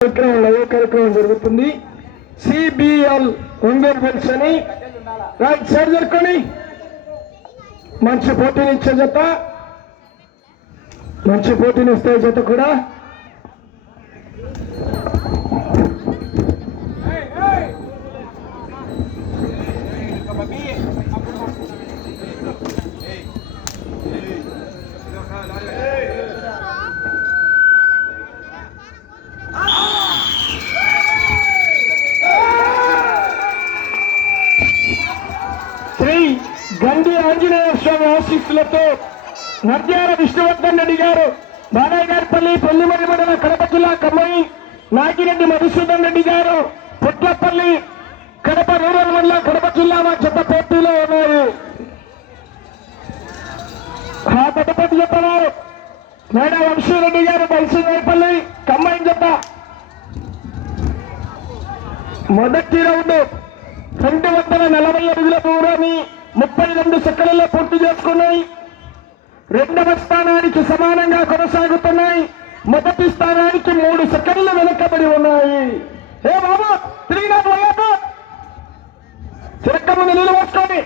కార్యక్రమం లైవ్ కార్యక్రమం జరుగుతుంది. సిబిఎల్ ఒంగోలు బెల్స్ అని. రైట్ సైడ్ జరుపుకొని మంచి పోటీని ఇచ్చే జత. మంచి పోటీని ఇస్తే జత కూడా. ఆంజనేయ స్వామి ఆశీస్సులతో నద్యాల విష్ణువర్ధన్ రెడ్డి గారు బాలయ్య గారిపల్లి పల్లిమల్లి మండల కడప జిల్లా కమ్మయి నాగిరెడ్డి మధుసూదన్ రెడ్డి గారు పుట్లపల్లి కడప రూరల్ మండలం కడప జిల్లా మా చెత్త పోటీలో ఉన్నారు. ఆ పెద్దపతి చెప్పన్నారు మేడా వంశీరెడ్డి గారు బైసీపల్లి కమ్మాయి జత. మొదటి రౌండ్ రెండు వందల నలభై అడుగుల దూరాన్ని ముప్పై రెండు సెకండ్లలో పూర్తి చేసుకున్నాయి. రెండవ స్థానానికి సమానంగా కొనసాగుతున్నాయి. మొదటి స్థానానికి మూడు సెకండ్లు వెనకబడి ఉన్నాయి. ఏ బాబు తిరిగినాడు వయ్యాకు చిరక్క ముందు పోసుకోండి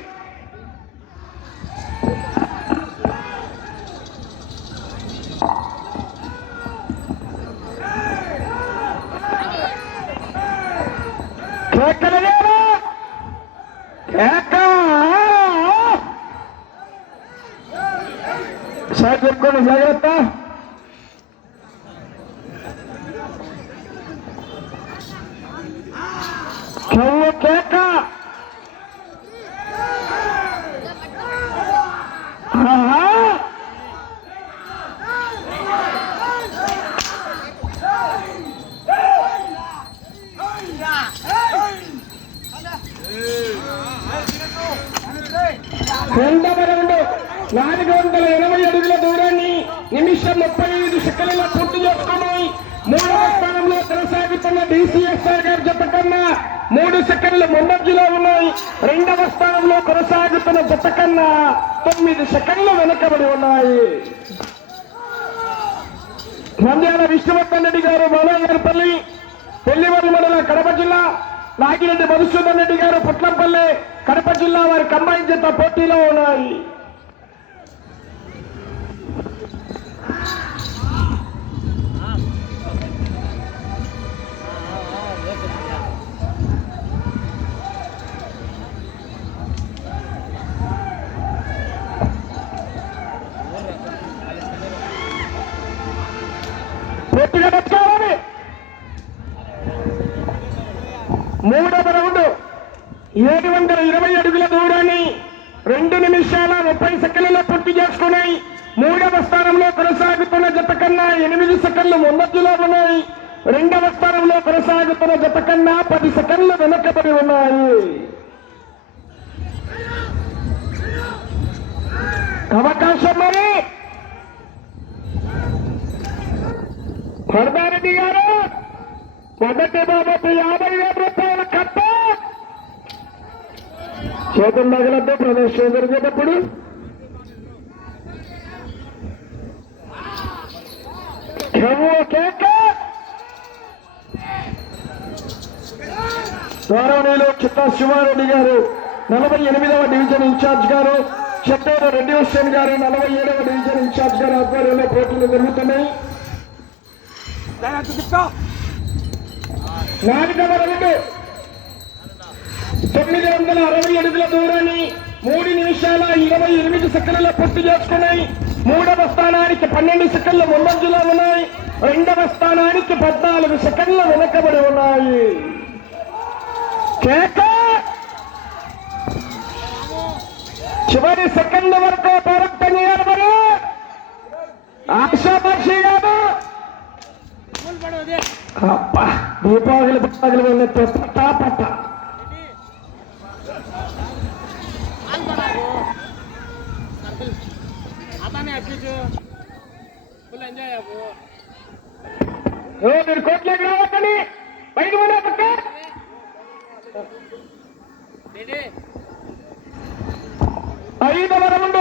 కేకలేరా కేక సార్ చెప్పుకోండి జాగ్రత్త కవ్వ కేక ఆహా రెండవ రౌండ్ నాలుగు వందల ఎనభై అడుగుల దూరాన్ని నిమిషం ముప్పై ఐదు సెకండ్ల పూర్తి చేసుకున్నాయి. మూడవ స్థానంలో కొనసాగుతున్న డిసిఎస్ఆర్ గారి జత కన్నా మూడు సెకండ్లు ముందంజలో ఉన్నాయి. రెండవ స్థానంలో కొనసాగుతున్న జత కన్నా తొమ్మిది సెకండ్లు వెనకబడి ఉన్నాయి. నంద్యాల విష్ణువర్ధన్ రెడ్డి గారు బాలయ్యారపల్లి పెళ్ళివరి మండలం కడప జిల్లా నాగిరెడ్డి మధుసూదన్ రెడ్డి గారు పుట్లంపల్లి కడప జిల్లా వారి కంబైన్ జత పోటీలో ఉన్నాయి. ఏడు వందల ఇరవై అడుగుల దూరాన్ని రెండు నిమిషాల ముప్పై సెకండ్లలో పూర్తి చేసుకున్నాయి. మూడవ స్థానంలో కొనసాగుతున్న జత కన్నా ఎనిమిది సెకండ్లు ముందస్తులో ఉన్నాయి. రెండవ స్థానంలో కొనసాగుతున్న జత కన్నా పది సెకండ్లు వెనకబడి ఉన్నాయి. అవకాశం మరి. వరదారెడ్డి గారు మొదటి బాబు యాభై వేల రూపాయల కట్ట చేతులు తగలద్దు ప్రదర్శన జరిగేటప్పుడు గౌరవనీయులు చిత్తా శివారెడ్డి గారు నలభై ఎనిమిదవ డివిజన్ ఇన్ఛార్జ్ గారు చెట్టూరు రెడ్డి హుస్సేన్ గారు నలభై ఏడవ డివిజన్ ఇన్ఛార్జ్ గారు ఆధ్వర్యంలో పోటీలు జరుగుతున్నాయి. నాలుగవ రౌండ్. తొమ్మిది వందల అరవై అడుగుల దూరాన్ని మూడు నిమిషాల ఇరవై ఎనిమిది సెకండ్లలో పూర్తి చేసుకున్నాయి. మూడవ స్థానానికి పన్నెండు సెకండ్ల ముందంజలో ఉన్నాయి. రెండవ స్థానానికి పద్నాలుగు సెకండ్ల వెనకబడి ఉన్నాయి. కేక! చివరి సెకండ్ వరకు పోరాటం నిలబడి ఆశాపక్షి కాదు దీపావళి పండుగలు వెళ్ళే పట్టా పట్ట మీరు కోట్లోకి రావద్దని బయట ఐదవ రౌండ్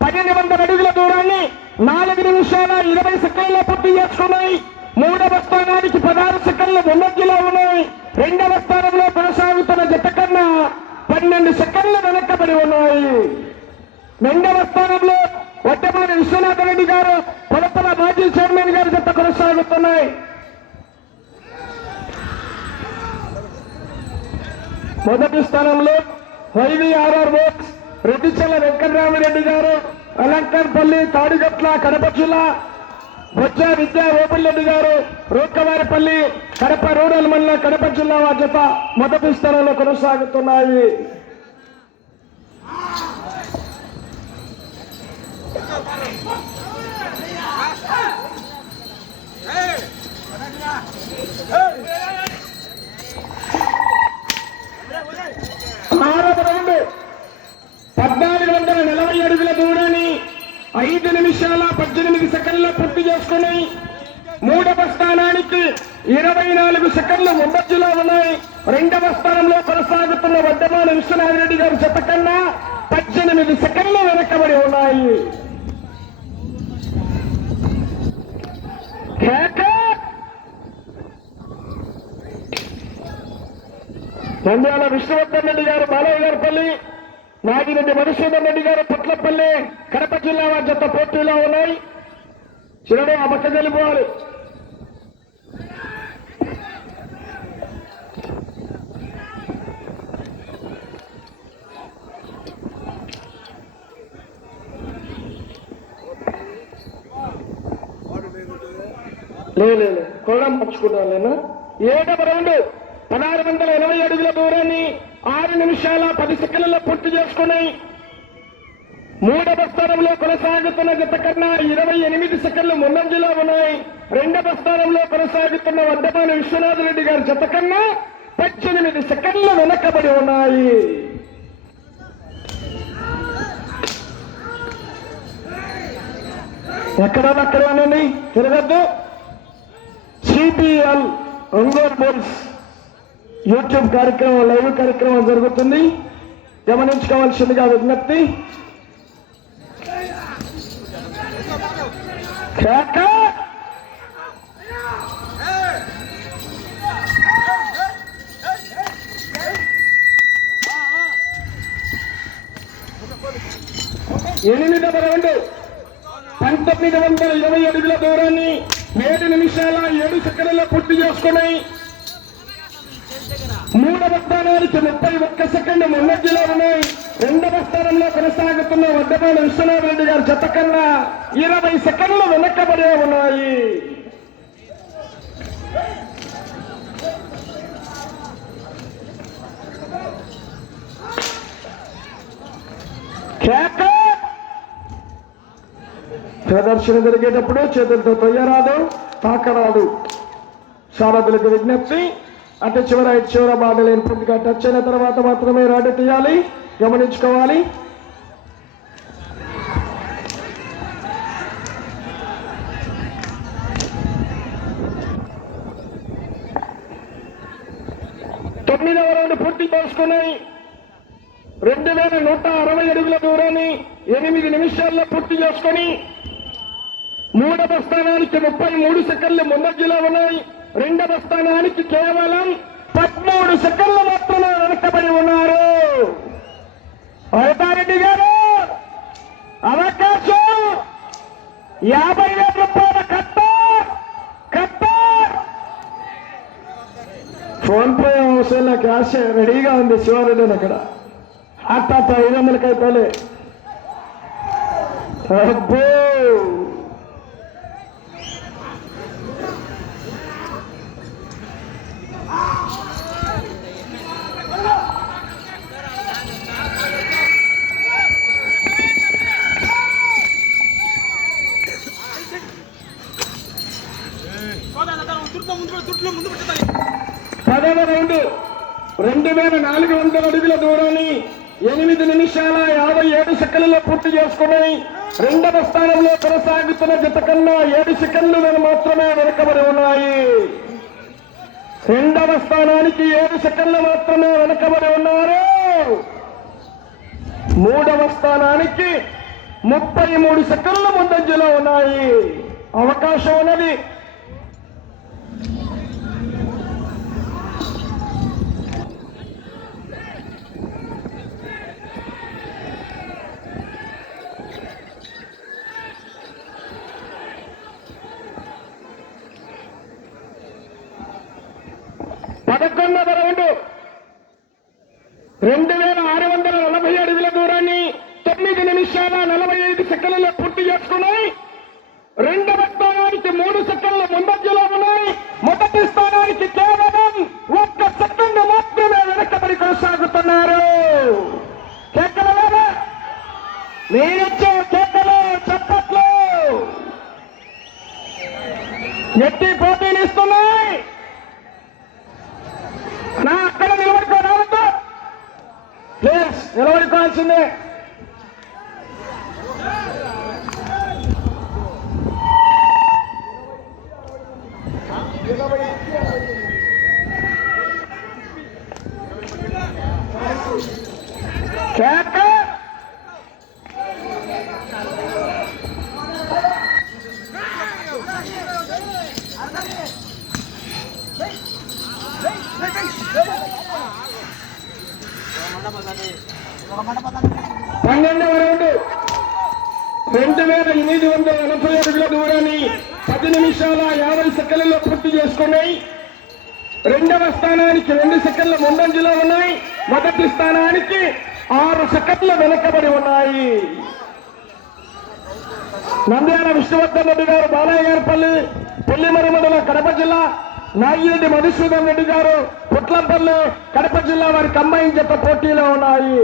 పన్నెండు వందల అడుగుల దూరాన్ని నాలుగు నిమిషాల ఇరవై సెకండ్ల పూర్తి చేసుకున్నాయి. మూడవ స్థానానికి ముందంజలో ఉన్నాయి. రెండవ స్థానంలో కొనసాగుతున్న జత కన్నా పన్నెండు సెకండ్లు వెనక్కబడి ఉన్నాయి. రెండవ స్థానంలో వడ్డమాని విశ్వనాథ రెడ్డి గారు కొలతల మాజీ చైర్మన్ గారి చెత్త కొనసాగుతున్నాయి. మొదటి స్థానంలో వైవిఆర్ఆర్ బోక్స్ రెడ్డిచెల్ల వెంకటరామిరెడ్డి గారు అలంకర్పల్లి తాడిగట్ల కడప జిల్లా బొజ్జ విద్యా ఓపిరెడ్డి గారు రూక్కవారిపల్లి కడప రూరల్ మండలం కడప జిల్లా వారి మొదటి స్థానంలో కొనసాగుతున్నాయి ఆరవ రౌండ్ పద్నాలుగు వందల నలభై అడుగుల దూరాన్ని ఐదు నిమిషాల పద్దెనిమిది సెకండ్ల పూర్తి చేసుకుని మూడవ స్థానానికి ఇరవై నాలుగు సెకండ్లు ముందస్తులో ఉన్నాయి. రెండవ స్థానంలో కొనసాగుతున్న వడ్డమాన విశ్వనాథ రెడ్డి గారి చెత్త కన్నా పద్దెనిమిది సెకండ్లు వెనకబడి ఉన్నాయి కేక! నంద్యాల విష్ణువర్ధన్ రెడ్డి గారు బాలయ్య గారి పల్లి నాగిరెడ్డి మధుసూదన్ రెడ్డి గారు పుట్లపల్లి కడప జిల్లా వారి జత పోటీలో ఉన్నాయి. చిరడు ఆ పక్క వెళ్ళిపోవాలి లేదు లేదు కొనడం మర్చుకుంటాను నేను. ఏడవ రౌండ్. పదహారు వందల ఇరవై అడుగుల దూరాన్ని ఆరు నిమిషాల పది సెకండ్లలో పూర్తి చేసుకుని మూడవ స్థానంలో కొనసాగుతున్న జత కన్నా ఇరవై ఎనిమిది సెకండ్లు ముందంజలో ఉన్నాయి. రెండవ స్థానంలో కొనసాగుతున్న వడ్డపాని విశ్వనాథ రెడ్డి గారి జత కన్నా పద్దెనిమిది సెకండ్లు వెనకబడి ఉన్నాయి. ఎక్కడ అక్కడ తిరగద్దు. CPL Ongole bulls. యూట్యూబ్ కార్యక్రమం లైవ్ కార్యక్రమం జరుగుతుంది. గమనించుకోవాల్సిందిగా విజ్ఞప్తి. ఎనిమిది ఎనిమిదవ రౌండ్. పంతొమ్మిది వందల ఇరవై అడుగుల దూరాన్ని ఏడు నిమిషాల ఏడు సెకండ్లలో పూర్తి చేసుకున్నాయి. మూడవ స్థానానికి ముప్పై ఒక్క సెకండ్ ముందంజలో ఉన్నాయి. రెండవ స్థానంలో కొనసాగుతున్న వడ్డపాల విశ్వనాథ్ రెడ్డి గారి జత కన్నా ఇరవై సెకండ్లు వెనక్కబడే ఉన్నాయి. కేక! ప్రదర్శన జరిగేటప్పుడు చేతులతో తొయ్యరాదు తాకరాదు. సారథులకు విజ్ఞప్తి అంటే చివర చివర బాడలేని పూర్తిగా టచ్ అయిన తర్వాత మాత్రమే రాడు తీయాలి. గమనించుకోవాలి. తొమ్మిదవ రౌండ్ పూర్తి చేసుకున్నాయి రెండు వేల నూట అరవై అడుగుల దూరాన్ని ఎనిమిది నిమిషాల్లో పూర్తి చేసుకొని మూడవ స్థానానికి ముప్పై మూడు సెకండ్లు ముందంజలో ఉన్నాయి. రెండవ స్థానానికి కేవలం పదమూడు సెకండ్లు మాత్రమే వెనకబడి ఉన్నారు. వరదారెడ్డి గారు అవకాశం యాభై వేల రూపాయల కట్ట కట్ట ఫోన్ పే అవసరం క్యాష్ రెడీగా ఉంది శివారెడ్డి అక్కడ. అట్ట ఐదు వందలకి అయిపోలే. అబ్బో! రెండు వేల నాలుగు వందల అడుగుల దూరాన్ని ఎనిమిది నిమిషాల యాభై ఏడు సెకండ్లలో పూర్తి చేసుకుని రెండవ స్థానంలో కొనసాగుతున్న జత కన్నా ఏడు సెకండ్లు మాత్రమే వెనకబడి ఉన్నాయి. రెండవ స్థానానికి ఏడు సెకండ్లు మాత్రమే వెనకబడి ఉన్నారు. మూడవ స్థానానికి ముప్పై మూడు సెకండ్ల ముందంజలో ఉన్నాయి. అవకాశం ఉన్నది. పదకొండవ రౌండ్ రెండు వేల ఆరు వందల నలభై అడుగుల దూరాన్ని తొమ్మిది నిమిషాల నలభై ఐదు సెకండ్లలో పూర్తి చేసుకున్నాయి. రెండవ స్థానానికి మూడు సెకండ్ల ముందంజలో ఉన్నాయి. మొదటి స్థానానికి కేవలం ఒక్క సెకండ్ మాత్రమే వెనకబడి కొనసాగుతున్నారు. కేకలవారా వేళ మీరిచ్చే కేకలు చప్పట్లు ఎట్టి పోటీనిస్తున్నాయి నా అక్కడ నిలబడుకో రావద్దు ప్లీజ్ నిలబడుకోవాల్సిందే కేక పన్నెండవ రౌండ్ రెండు వేల ఎనిమిది వందల ఎనభై అడుగుల దూరాన్ని పది నిమిషాల యాభై సెకండ్లలో పూర్తి చేసుకున్నాయి. రెండవ స్థానానికి రెండు సెకండ్ల ముందంజలో ఉన్నాయి. మొదటి స్థానానికి ఆరు సెకండ్ల వెనుకబడి ఉన్నాయి. నంద్యాల విష్ణువర్ధన్ రెడ్డి గారు బాలయ్య గారిపల్లి పెళ్ళిమరి మండలం కడప జిల్లా నాగిరెడ్డి మధుసూదన్ రెడ్డి గారు పుట్లంపల్లి కడప జిల్లా వారి కంబైన్ జత పోటీలో ఉన్నాయి.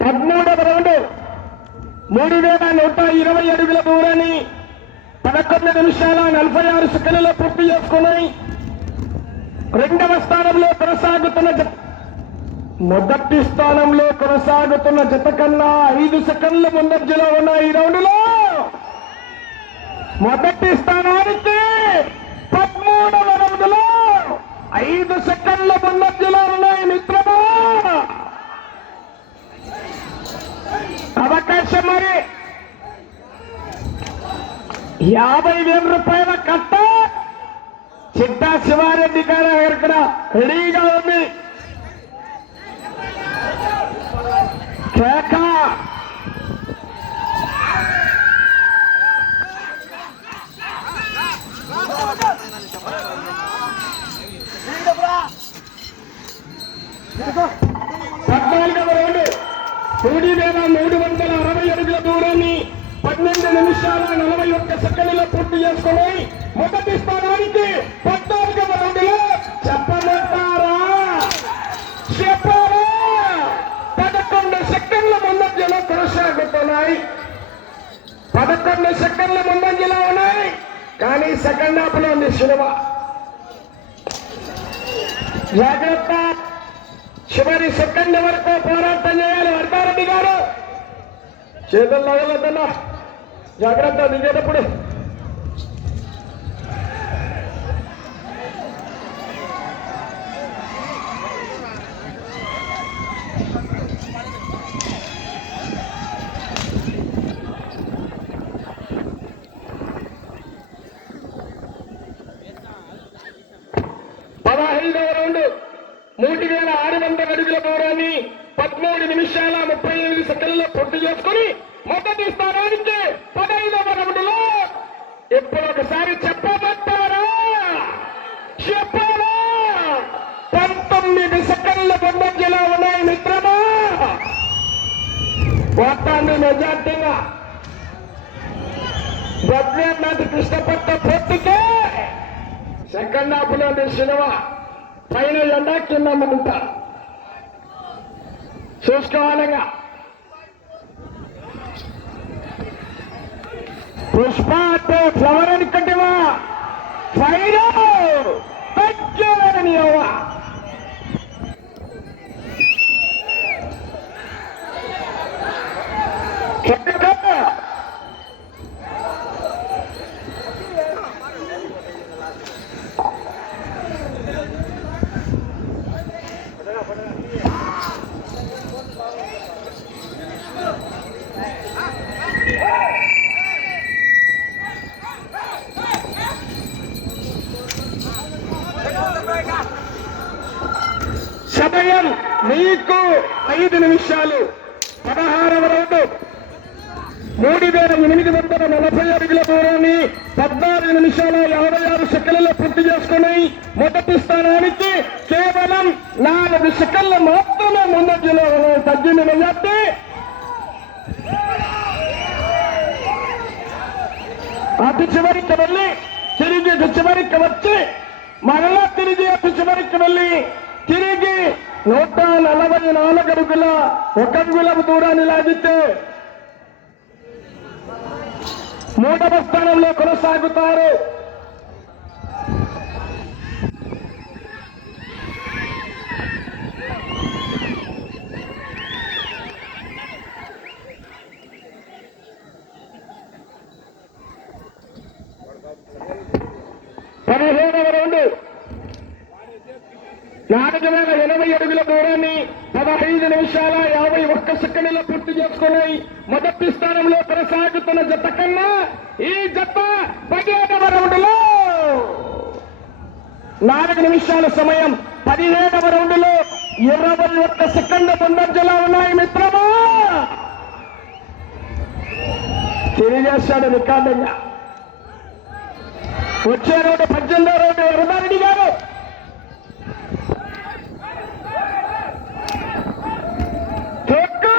పదమూడవ రౌండ్. మూడు వేల నూట ఇరవై అడుగుల దూరాన్ని పదకొండు నిమిషాల నలభై ఆరు సెకండ్లలో పూర్తి చేసుకుని రెండవ స్థానంలో కొనసాగుతున్న జత మొదటి స్థానంలో కొనసాగుతున్న జత కన్నా ఐదు సెకండ్ల ముందంజలో ఉన్న ఈ రౌండ్లో మొదటి స్థానానికి పదమూడవ రౌండ్లో ఐదు సెకండ్ల ముందంజలో ఉన్నాయి మిత్రమా? అవకాశం మరి యాభై వేల రూపాయల కట్ట చిట్టా శివారెడ్డి గారు ఇక్కడ రెడీగా ఉంది. కేక. పద్నాలుగవ రెండు. మూడు వేల మూడు వందల అరవై అడుగుల దూరాన్ని పన్నెండు నిమిషాల నలభై ఒక్క సెకండ్లలో పూర్తి చేసుకుని మొదటి స్థానానికి పద్నాలుగవ రౌండ్లో చెప్పమంటారా? చెప్పారా? పదకొండు సెకండ్ల ముందంజలో కొనసాగుతున్నాయి. పదకొండు సెకండ్ల ముందంజలో ఉన్నాయి. కానీ సెకండ్ హాఫ్లో ఉంది సినిమా జాగ్రత్త. చివరి సెకండ్ వరకు పోరాటం చేయాలి వర్గారెడ్డి గారు. చేతులు నగలద్దన్నా జాగ్రత్త దిగేటప్పుడు పదహైదవ రౌండ్. మూడు వేల ఆరు వందల అడుగుల దూరాన్ని పదమూడు నిమిషాల ముప్పై ఎనిమిది సెకండ్లలో పూర్తి చేసుకుని మొదటి స్థానానికి పదహైదవ రౌండ్లో ఇప్పుడు ఒకసారి చెప్పబట్టారా చెప్పారా పంతొమ్మిది సెకండ్ల ముందంజలో ఉన్నాయి మిత్రమా? మొత్తాన్ని మెజార్టీగా బద్రీనాథ్ కృష్ణపట్ట పొత్తుకే సెకండ్ హాఫ్లో సినిమా పైన ఎండ కింద ముంట చూసుకోవాలిగా. పుష్ప అంటే ఫ్లవర్ అని కట్టివా ఫైర్ తగ్గేవారని అవ్వ మీకు ఐదు నిమిషాలు. పదహారవ రౌండ్. మూడు వేల ఎనిమిది వందల నలభై అడుగుల దూరాన్ని పద్నాలుగు నిమిషాల యాభై ఆరు సెకండ్లలో పూర్తి చేసుకుని మొదటి స్థానానికి కేవలం నాలుగు సెకండ్లు మాత్రమే ముందంజలో తగ్గింది మెజార్టీ అతి చివరికి వెళ్ళి తిరిగి చివరికి వచ్చి మరలా తిరిగి అతి చివరికి వెళ్ళి తిరిగి నూట నలభై నాలుగు అడుగుల ఒక అంగుళం దూరాన్ని లాగితే మూడవ స్థానంలో కొనసాగుతారు పదిహేడవ రౌండ్ నాలుగు వేల ఎనభై అడుగుల దూరాన్ని పదహైదు నిమిషాల యాభై ఒక్క సెకండ్లో పూర్తి చేసుకుని మొదటి స్థానంలో కొనసాగుతున్న జత కన్నా ఈ జత పదిహేడవ రౌండ్లో నాలుగు నిమిషాల సమయం పదిహేడవ రౌండ్లో ఇరవై ఒక్క సెకండ్ ముందంజలా ఉన్నాయి మిత్రమా? తెలియజేశాడు రికార్డుగా వచ్చే రోడ్డు పద్దెనిమిదో రోడ్డు వరదారెడ్డి గారు తొక్కు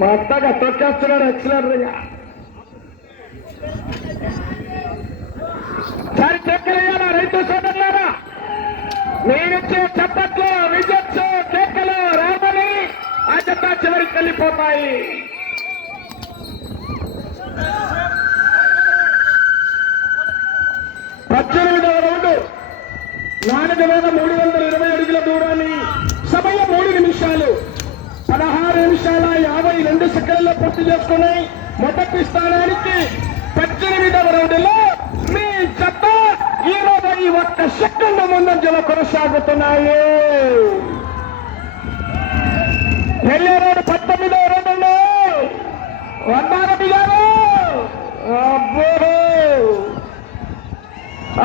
కొత్తగా తొక్కేస్తున్నాడు ఎక్సలెంట్గా సరి చెక్కలేయాలా రైతు సోదరులారా. మీరిచ్చే చప్పట్లు విజట్స్ కేకలు రామని ఆ చెత్త చివరికి వెళ్ళిపోతాయి. పద్దెనిమిదవ రౌండ్. నాలుగు వేల మూడు వందల ఇరవై అడుగుల దూరాన్ని సమయం మూడు నిమిషాలు. పదహారు నిమిషాల ఈ రెండు సెకండ్లో పూర్తి చేసుకున్నాయి మొదటి స్థానానికి పద్దెనిమిదవ రౌండ్లో మీ జత ఇరవై ఒక్క సెకండ్ ముందంజలో కొనసాగుతున్నాయి. వెళ్ళేవాడు పంతొమ్మిదవ రౌండ్లో వందారెడ్డి గారు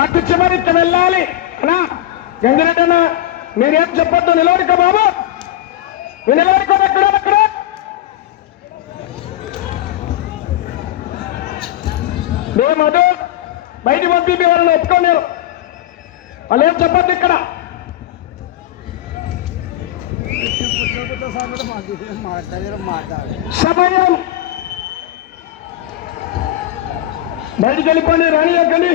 అటు చివరికి వెళ్ళాలి. అనా గంగిరెడ్డి అన్న మీరేం చెప్పొద్దు? నిలవడిక బాబు. నిలవడిక నిలవడుకోండి ఎక్కడ? అక్కడ మధు బయట పంపి వాళ్ళని ఒప్పుకోండి నేను వాళ్ళు ఏం చెప్పొద్దు ఇక్కడ. సమయం. బయటికి వెళ్ళిపోండి రాణి ఎక్కండి?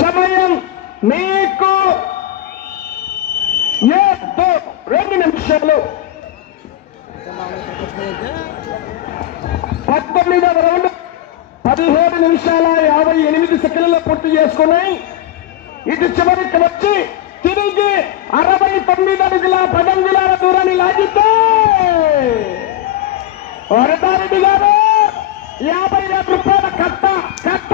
సమయం. మీకు ఏదో రెండు నిమిషాలు. పంతొమ్మిదవ రౌండ్ పదిహేడు నిమిషాల యాభై ఎనిమిది సెకండ్లలో పూర్తి చేసుకుని ఇటు చివరికి వచ్చి తిరిగి అరవై తొమ్మిది అడుగుల పదంగులాల దూరాన్ని లాగితే వరదారెడ్డి గారు యాభై రెండు రూపాయల కట్ట కట్ట.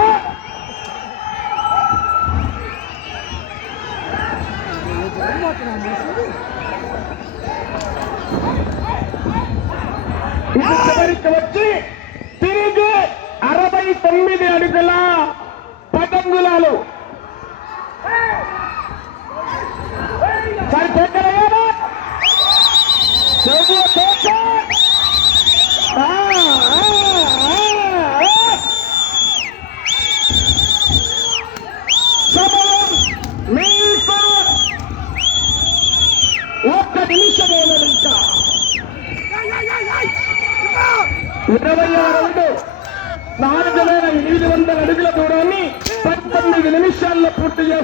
ఇది చివరికి వచ్చి తొమ్మిది అడుగుల పతంగులాలు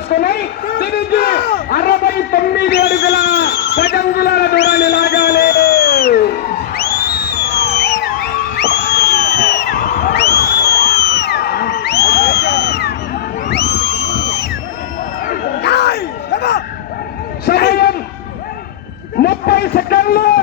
చేసుకుని తిరిగి అరవై తొమ్మిది అడుగుల పదంగులాల దూరాన్ని లాగాలి. సమయం ముప్పై సెకండ్లు.